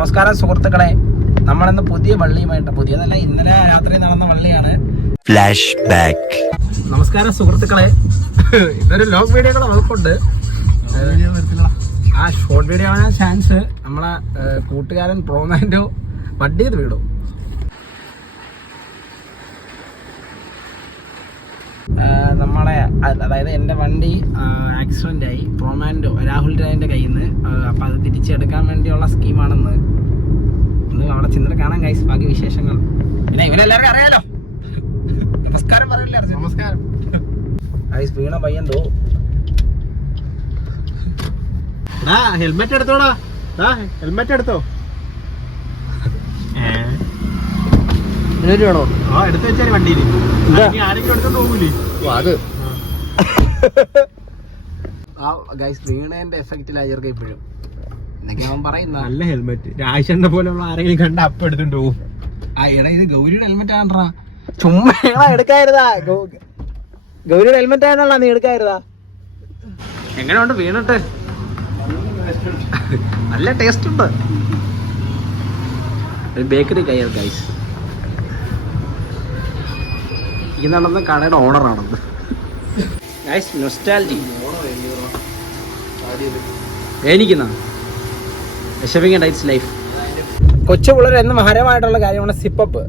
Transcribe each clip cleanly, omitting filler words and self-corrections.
നമസ്കാരം സുഹൃത്തുക്കളെ, നമ്മളിന്ന് പുതിയ വള്ളിയുമായിട്ട്, പുതിയതല്ല ഇന്നലെ രാത്രി നടന്ന വള്ളിയാണ്. Flash back. നമസ്കാരം സുഹൃത്തുക്കളെ, ഇതൊരു ലോങ് വീഡിയോകളെ വകുപ്പുണ്ട്. ആ ഷോർട്ട് വീഡിയോ ആവാൻ ചാൻസ്. നമ്മളെ കൂട്ടുകാരൻ പ്രോമാൻഡോ വണ്ടി ചെയ്ത് വീടും. നമ്മളെ അതായത് എൻ്റെ വണ്ടി ആക്സിഡൻ്റ് ആയി. പ്രോമാൻഡോ രാഹുൽ രാജിൻ്റെ കയ്യിൽ നിന്ന്. അപ്പം അത് തിരിച്ചെടുക്കാൻ വേണ്ടിയുള്ള സ്കീമാണെന്ന് ഒന്ന് അവിടെ ചെന്നിട്ട് കാണാൻ ഗൈസ്. ബാക്കി വിശേഷങ്ങൾ പിന്നെ ഇവരെല്ലാവർക്കും അറിയാലോ. നമസ്കാരം പറയില്ല. നമസ്കാരം ഗൈസ്. വീണ പയ്യന്തോ ഹെൽമെറ്റ് എടുത്തോടാ. ഹെൽമെറ്റ് എടുത്തോ. വേണോ? ആ എടുത്ത് വെച്ചാൽ വണ്ടിയിൽ ആരെങ്കിലും എടുത്തോണ്ട് പോകൂലേ അത്. ആ ഗൈസ് വീണേന്റെ എഫക്റ്റിലാ ചെറുക്ക ഇപ്പോഴും എന്നൊക്കെ അവൻ പറയുന്ന. നല്ല ഹെൽമെറ്റ് രാജേഷന്റെ പോലെയുള്ള ആരെങ്കിലും കണ്ട അപ്പൊ എടുത്തോണ്ട് പോകും. ആ എടാ ഇത് ഗൗരിയുടെ ഹെൽമെറ്റ് ആണോ? ചുമ്മാ എടുക്കായിരുതാ. ഗൗരിയുടെ ഹെൽമെറ്റ് ആണല്ലോ നീ എടുക്കായിരുതാ. എങ്ങനെയുണ്ട് വീണിട്ട്? നല്ല ടേസ്റ്റ് ഉണ്ട്. ഒരു ബേക്കറി കയർ ഗൈസ്. ഈ നടന്ന കടയുടെ ഓണറാണത് ഗൈസ്. നൊസ്റ്റാൾജി എനിക്കുന്ന വിഷമിക്കേണ്ട. It's life. കൊച്ചു പിള്ളേർ എന്നും ഹരമായിട്ടുള്ള കാര്യമാണ് സിപ്പപ്പ്.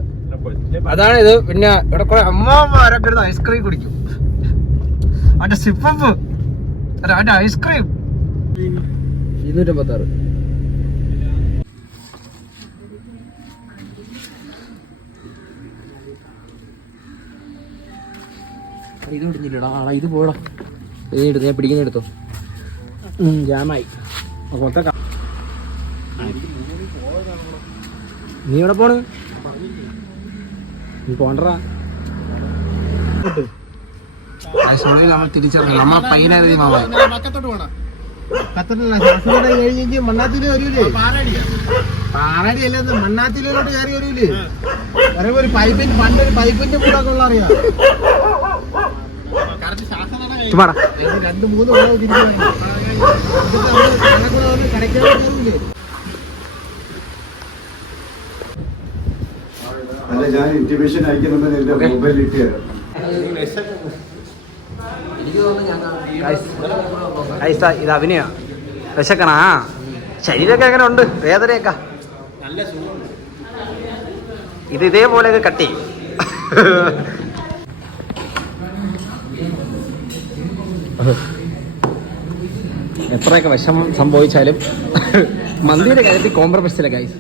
അതാണ് ഇത്. പിന്നെ ഇവിടെ കുറെ അമ്മമാരൊക്കെ എടുത്ത് ഐസ്ക്രീം കുടിക്കും. അവന്റെ സിപ്പപ്പ്, അവന്റെ ഐസ്ക്രീം 256. ഇത് പിടിഞ്ഞില്ലടാ. ആളാ ഇത് പോടാ. ഇത് ഞാൻ പിടിക്കുന്ന എടുത്തോ. ജാമായി മൊത്തം. നീ എവിടെ പോണ്? നീ പോണ്ടറാ. നമ്മൾ തിരിച്ചറിഞ്ഞു നമ്മളെ പയ്യനായിരുന്നു മാമ. മണ്ണാത്തില് വരൂലേ? പാറടി അല്ലെന്ന് മണ്ണാത്തിലോട്ട് കയറി വരൂലേ? പറയുമ്പോ ഒരു പൈപ്പിന്റെ പണ്ടൊരു പൈപ്പിന്റെ കൂടെ ഉള്ള അറിയാം. 2-3 വെള്ളം തിരിച്ചു കടയ്ക്കാൻ കയറൂലേ? അല്ല, ഞാൻ ഇന്റിമേഷൻ അയക്കുന്നുണ്ട്. എന്റെ മൊബൈൽ ഇട്ട് തരാം. ഇത് അഭിനയ വിശക്കണാ. ശരീരമൊക്കെ എങ്ങനെ ഉണ്ട്? വേദനയൊക്കെ ഇത് ഇതേപോലെയൊക്കെ കട്ടി. എത്രയൊക്കെ വിഷമം സംഭവിച്ചാലും മന്തിയുടെ കാര്യത്തിൽ കോംപ്രമൈസ് ഇല്ല ഗൈസ്.